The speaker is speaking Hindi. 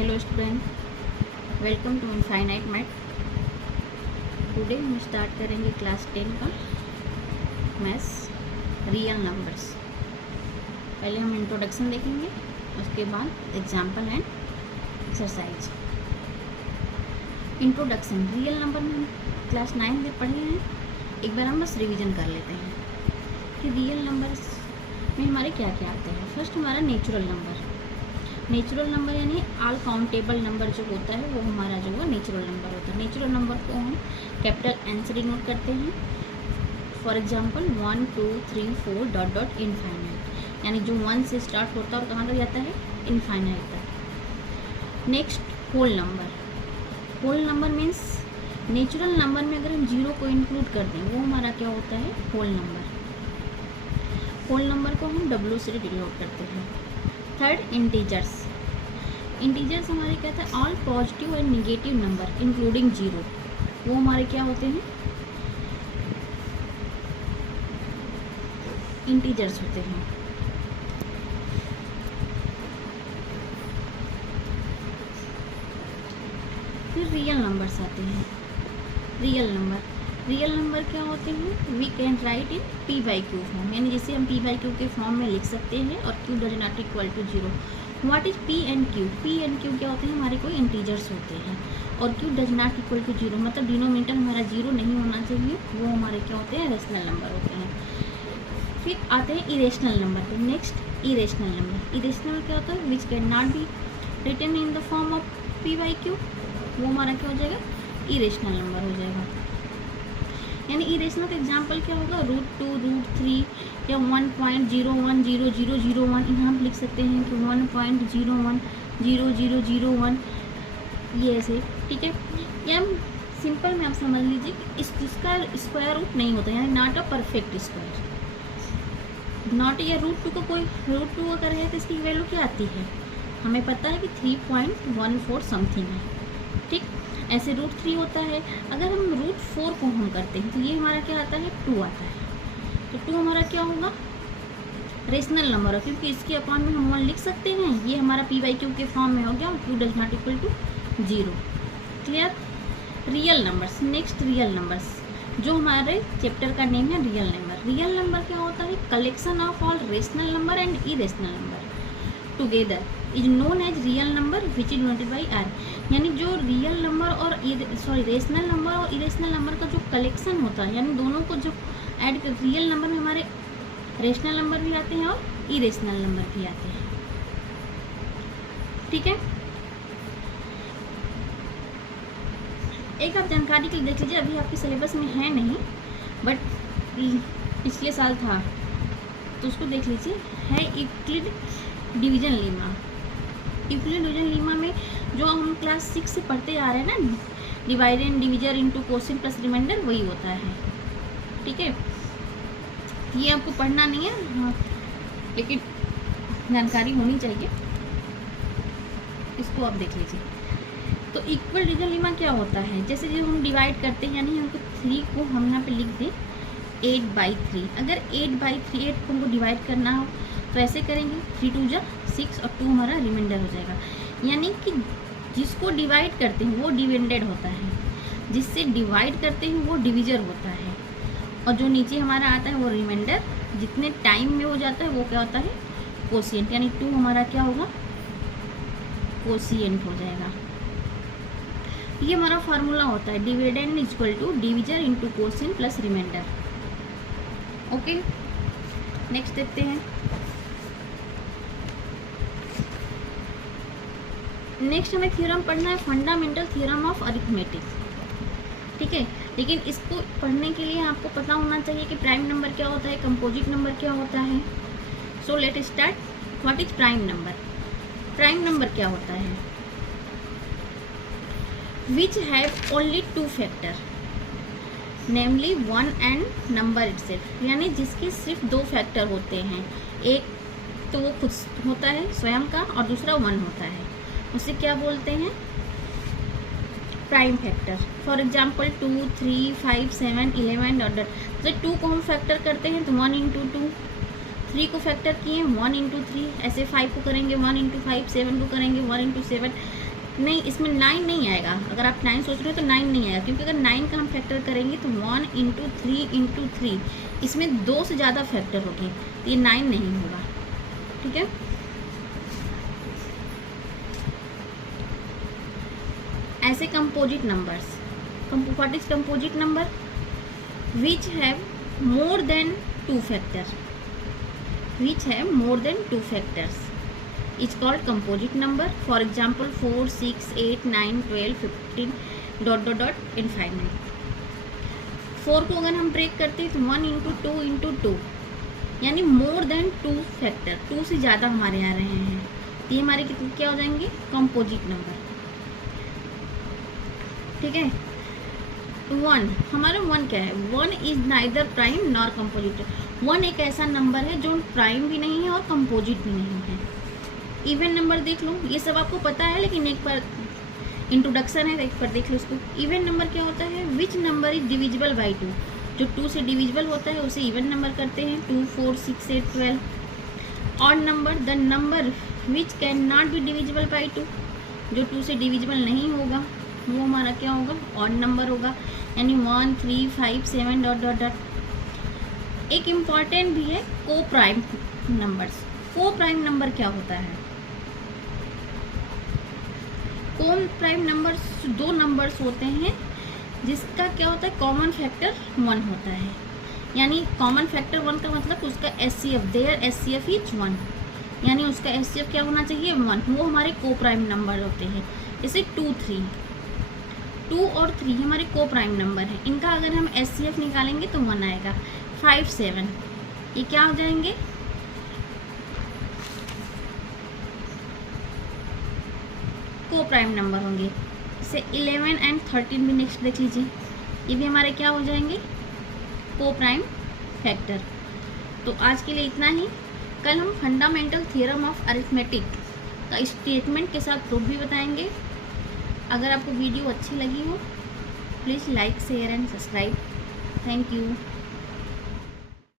Hello student, welcome to infinite math. Today हम स्टार्ट करेंगे क्लास 10 का मैथ्स रियल नंबर्स। पहले हम इंट्रोडक्शन देखेंगे, उसके बाद example and exercise. Introduction, real number में हम क्लास 9 में पढ़े हैं। एक बार हम बस रिवीजन कर लेते हैं कि रियल नंबर्स में हमारे क्या क्या आते हैं। फर्स्ट हमारा नेचुरल नंबर। नेचुरल नंबर यानी ऑल काउंटेबल नंबर जो होता है वो हमारा जो है नेचुरल नंबर होता है। नेचुरल नंबर को हम कैपिटल एन से डिनोट करते हैं। For example 1 2 3 4 dot dot infinite, यानी जो 1 से स्टार्ट होता है और कहाँ तक जाता है, इनफाइनाइट तक। Next whole number. Whole number means natural number में अगर हम 0 को इंक्लूड कर दें वो हमारा क्या होता है, होल नंबर। होल नंबर को हम W से डिनोट करते हैं। Third integers. इंटीजर्स हमारे क्या था, all positive and negative number including 0, वो हमारे क्या होते हैं, इंटीजर्स होते हैं। फिर रियल नंबर्स आते हैं। रियल नंबर क्या होते हैं, we can write in p/q form, यानी जैसे हम p/q के फॉर्म में लिख सकते हैं और q does not equal to 0। What is p and q? p and q क्या होते हैं, हमारे कोई इंटीजर्स होते हैं। और q does not equal to 0 मतलब डिनोमिनेटर हमारा 0 नहीं होना चाहिए, वो हमारे क्या होते हैं, रेशनल नंबर होते हैं। फिर आते हैं इरेशनल नंबर पे। Next irrational number. इरेशनल क्या होता है, which can not be written in the form of p/q, वो हमारा क्या हो जाएगा, इरेशनल नंबर हो जाएगा। यानी इरेशनल का एग्जाम्पल क्या होगा, √2 √3 या 1.010001। यहाँ हम लिख सकते हैं कि 1.010001, ये ऐसे, ठीक है। या सिंपल में आप समझ लीजिए कि इसका स्क्वायर रूट नहीं होता, यानी not a perfect square. Not या √2 का कोई √2 अगर है तो इसकी वैल्यू क्या आती है, हमें पता है कि 3.14 समथिंग है, ठीक। ऐसे √3 होता है। अगर हम √4 को हम करते हैं तो ये हमारा क्या आता है, 2 आता है। तो 2 हमारा क्या होगा, रेशनल नंबर है, क्योंकि इसके अपॉन में हम 1 लिख सकते हैं। ये हमारा p/q के फॉर्म में हो गया, q does not equal to 0। Clear. Real numbers. Next real numbers, जो हमारे चैप्टर का नेम है रियल नंबर। रियल नंबर क्या होता है, collection of all rational number and irrational number together is known as real number which is denoted by r। यानी जो रियल नंबर और रेशनल नंबर और इरेशनल नंबर का जो कलेक्शन होता है, यानी दोनों को जो ऐड कर, रियल नंबर में हमारे रेशनल नंबर भी आते हैं और इरेशनल नंबर भी आते हैं, ठीक है। एक आप जानकारी के लिए देख लीजिए, अभी आपके सिलेबस में है नहीं, बट पिछले साल था तो उसको देख लीजिए। है Euclid division Lima. Euclid division Lima में जो हम क्लास 6 से पढ़ते आ रहे हैं ना, divide and division into quotient plus remainder, वही होता है, ठीक है। ये आपको पढ़ना नहीं है, हाँ, लेकिन जानकारी होनी चाहिए, इसको आप देख लीजिए। तो इक्वल डिवीजन लीमा क्या होता है, जैसे जो हम डिवाइड करते हैं, यानी हमको 3 को हम यहाँ पे लिख दें 8/3। अगर 8/3 को हमको डिवाइड करना हो तो ऐसे करेंगे, 3 2 जा 6 और 2 हमारा रिमाइंडर हो जाएगा। यानी कि जिसको डिवाइड करते हैं वो डिविडेंड होता है, जिससे डिवाइड करते हैं वो डिविजर होता है, और जो नीचे हमारा आता है वो रिमाइंडर जितने टाइम में हो जाता है वो क्या होता है, क्वोशिएंट। यानी 2 हमारा क्या होगा, क्वोशिएंट हो जाएगा। ये हमारा फार्मूला होता है, dividend equal to divisor into quotient plus remainder. Okay, next देखते हैं। नेक्स्ट हमें थ्योरम पढ़ना है, फंडामेंटल थ्योरम ऑफ अरिथमेटिक, ठीक है। लेकिन इसको पढ़ने के लिए आपको पता होना चाहिए कि प्राइम नंबर क्या होता है, कंपोजिट नंबर क्या होता है। So let start. What is prime number? Prime number क्या होता है, which have only 2 factor namely 1 and number itself, यानी जिसके सिर्फ 2 फैक्टर होते हैं। एक तो वो खुद होता है स्वयं का, और दूसरा 1 होता है, उसे क्या बोलते हैं, prime factor. For example 2 3 5 7 11 dot dot. जैसे 2 को हम फैक्टर करते हैं तो 1 इंटू 2, 3 को फैक्टर किए 1 इंटू 3, ऐसे 5 को करेंगे 1 इंटू 5, 7 को करेंगे 1 इंटू 7, नहीं, इसमें 9 नहीं आएगा। अगर आप 9 सोच रहे हो तो 9 नहीं आएगा, क्योंकि अगर 9 का हम फैक्टर करेंगे तो 1 इंटू 3 इसमें 2 से ज़्यादा फैक्टर होंगे, तो ये 9 नहीं होगा। ठीक है, ऐसे composite numbers, what is composite number? Which have more than 2 factor, which have more than 2 factors is called composite number. For example 4, 6, 8, 9, 12, 15 ... infinite. 4 को अगर हम ब्रेक करते हैं तो 1 इंटू 2 इंटू 2, यानी मोर देन 2 फैक्टर, 2 से ज़्यादा हमारे यहाँ रहे हैं, तो ये हमारे कितने क्या हो जाएंगे? Composite number. ठीक है, 1, हमारा 1 क्या है? 1 is neither prime nor composite. 1 एक ऐसा नंबर है जो प्राइम भी नहीं है और कंपोजिट भी नहीं है। इवन नंबर देख लो, ये सब आपको पता है, लेकिन एक बार इंट्रोडक्शन है, एक बार देख लो इसको। इवन नंबर क्या होता है? Which number is divisible by 2, जो 2 से डिविजिबल होता है उसे इवन नंबर करते हैं। 2, 4, 6, 8, 12। Odd number, the number which can not be divisible by 2, जो 2 से डिविजिबल नहीं होगा वो हमारा क्या होगा? ऑड नंबर होगा, यानी 1, 3, 5, 7 ... एक इम्पॉर्टेंट भी है को प्राइम नंबर्स। को प्राइम नंबर क्या होता है? को प्राइम नंबर्स 2 नंबर्स होते हैं जिसका क्या होता है? कॉमन फैक्टर 1 होता है, यानी कॉमन फैक्टर 1 का मतलब उसका SCF, देयर SCF इज 1, यानी उसका SCF क्या होना चाहिए? 1। वो हमारे को प्राइम नंबर होते हैं। जैसे 2, 3, 2 और 3 हमारे को प्राइम नंबर हैं, इनका अगर हम SCF निकालेंगे तो 1 आएगा। 5, 7 ये क्या हो जाएंगे? को प्राइम नंबर होंगे। जैसे 11 एंड 13 भी नेक्स्ट देख लीजिए, ये भी हमारे क्या हो जाएंगे? को प्राइम फैक्टर। तो आज के लिए इतना ही। कल हम फंडामेंटल थ्योरम ऑफ अरिथमेटिक का स्टेटमेंट के साथ प्रूफ भी बताएंगे। अगर आपको वीडियो अच्छी लगी हो please like, share and subscribe. Thank you.